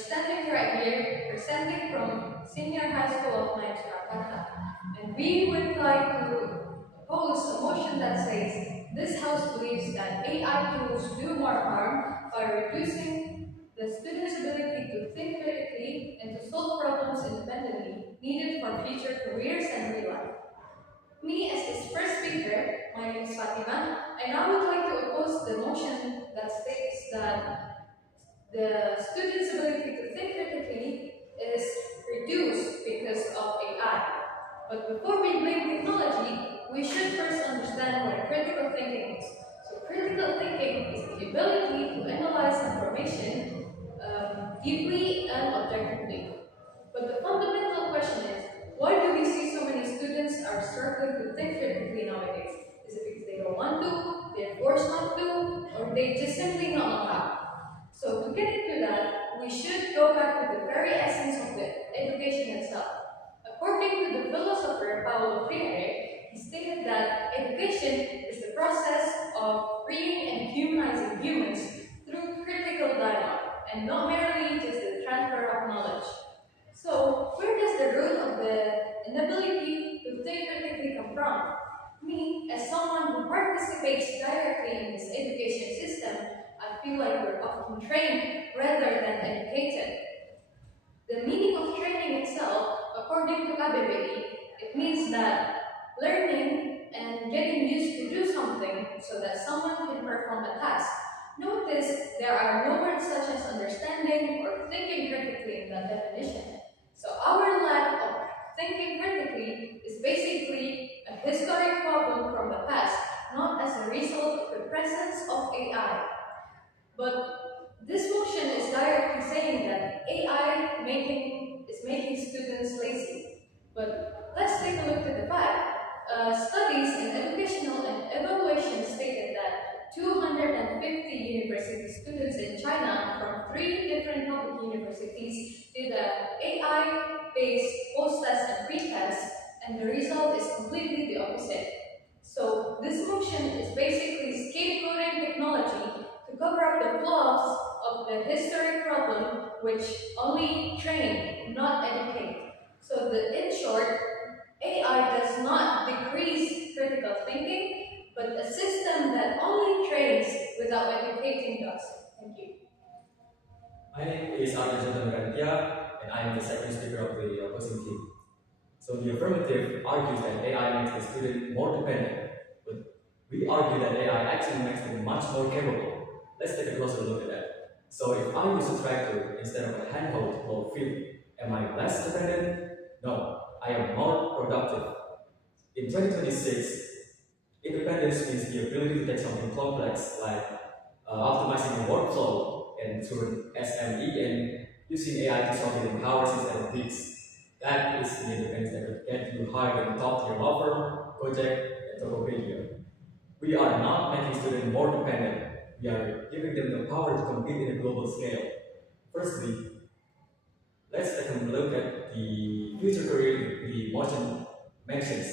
standing right here, presenting from Senior High School of Mines, Jakarta, and we would like to oppose a motion that says this House believes that AI tools do more harm by reducing the students' ability to think critically and to solve problems independently needed for future careers and real life. Me, as this first speaker, my name is Fatima, and I would like to oppose the motion that states that the students' ability to think critically is reduced because of AI. But before we blame technology, we should first understand what critical thinking is. So critical thinking is the ability to analyze information deeply and objectively. But the fundamental question is, why do we see so many students are struggling to think critically nowadays? Is it because they don't want to, they're forced not to, or they just simply not know how? So to get into that, we should go back to the very essence of the education itself. According to the philosopher Paulo Freire, he stated that education is the process of freeing and humanizing humans through critical dialogue, and not merely just the transfer of knowledge. So, where does the root of the inability to think critically come from? Me, as someone who participates directly in this education system, I feel like we're often trained rather than educated. The meaning of training itself, according to KBBI, it means that learning and getting used to do something so that someone can perform a task. Notice there are no words such as understanding or thinking critically in that definition. So our lack of thinking critically is basically a historic problem from the past, not as a result of the presence of AI. But this motion is directly saying that AI is making students lazy. But let's take a look at the fact. Studies in educational and evaluation stated that 250 university students in China from 3 different public universities did an AI-based post-test and pre-test, and the result is completely the opposite. So this motion is basically scapegoating technology to cover up the flaws of the historic problem, which only train, not educate. So in short, AI does not decrease critical thinking, but a system that only trains without educating does. Thank you. My name is Arjun Gantia, and I am the second speaker of the opposing team. So the affirmative argues that AI makes the student more dependent, but we argue that AI actually makes them much more capable. Let's take a closer look at that. So if I use a tractor instead of a handheld plow field, am I less dependent? No, I am more productive. In 2026, independence means the ability to take something complex like optimizing a workflow and turn SME and using AI to solve it in hours instead of weeks. That is the independence that could get you hired in top tier law firm, Gojek, and Tokopedia. We are not making students more dependent. We are giving them the power to compete in a global scale. Firstly, let's take a look at the future career the motion mentions.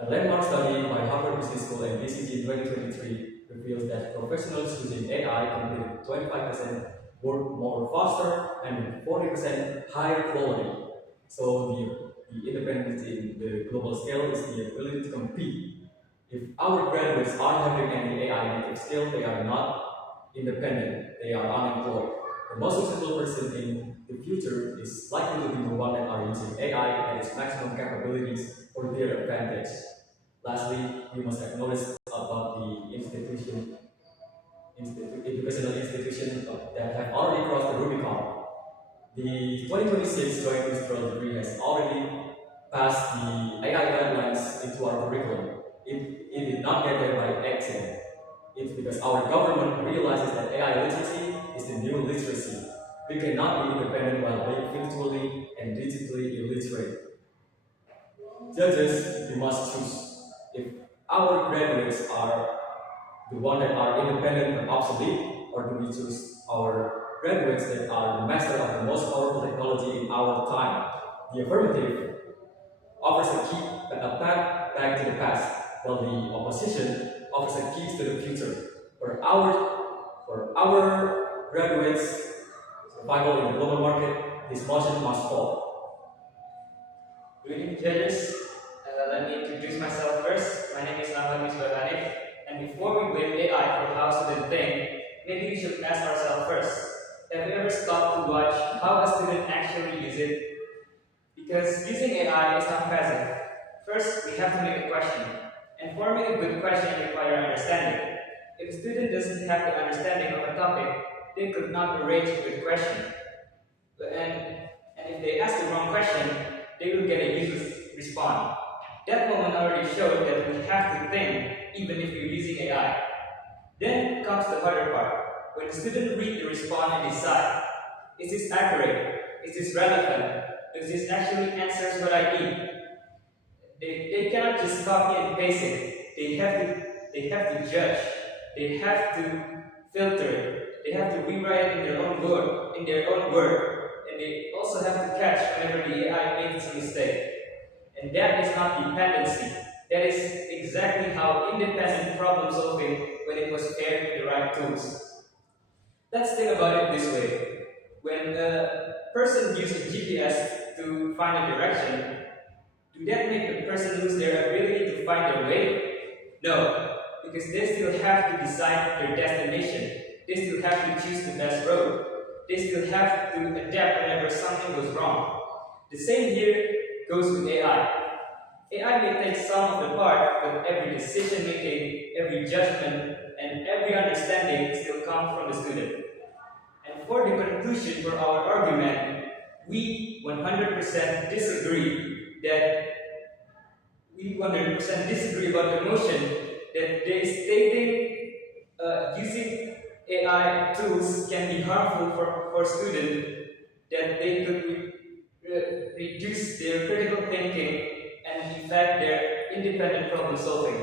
A landmark study by Harvard Business School and BCG in 2023 reveals that professionals using AI completed 25% work more faster and 40% higher quality. So the independence in the global scale is the ability to compete. If our graduates aren't having any AI native skill, they are not independent, they are unemployed. The most successful person in the future is likely to be the one that are using AI at its maximum capabilities for their advantage. Lastly, we must acknowledge about the educational institutions that have already crossed the Rubicon. The 2026 Joint Industrial Degree has already passed the AI guidelines into our curriculum. It did not get there by accident. It's because our government realizes that AI literacy is the new literacy. We cannot be independent while being virtually and digitally illiterate. Judges, we must choose. If our graduates are the ones that are independent but obsolete, or do we choose our graduates that are the master of the most powerful technology in our time? The affirmative offers a path back to the past, while the opposition offers a keys to the future. For our graduates, survival in the global market, this motion must fall. Good evening, judges. Let me introduce myself first. My name is Ahmad Misbah, and before we blame AI for how students think, maybe we should ask ourselves first. Have we ever stopped to watch how a student actually use it? Because using AI is not passive. First, we have to make a question. And forming a good question requires understanding. If a student doesn't have the understanding of a topic, they could not arrange a good question. And if they ask the wrong question, they will get a useless response. That moment already showed that we have to think, even if we're using AI. Then comes the harder part. When the student read the response and decide, is this accurate? Is this relevant? Does this actually answer what I need? They cannot just copy and paste it. They have to judge. They have to filter it. They have to rewrite it in their own word, and they also have to catch whenever the AI makes a mistake. And that is not dependency. That is exactly how independent problem solving when it was paired with the right tools. Let's think about it this way. When a person uses GPS to find a direction, do that make the person lose their ability to find their way? No, because they still have to decide their destination. They still have to choose the best road. They still have to adapt whenever something goes wrong. The same here goes with AI. AI may take some of the part, but every decision making, every judgment, and every understanding still comes from the student. And for the conclusion for our argument, we 100% disagree about the motion that they is stating using AI tools can be harmful for students, that they could reduce their critical thinking and in fact their independent problem solving.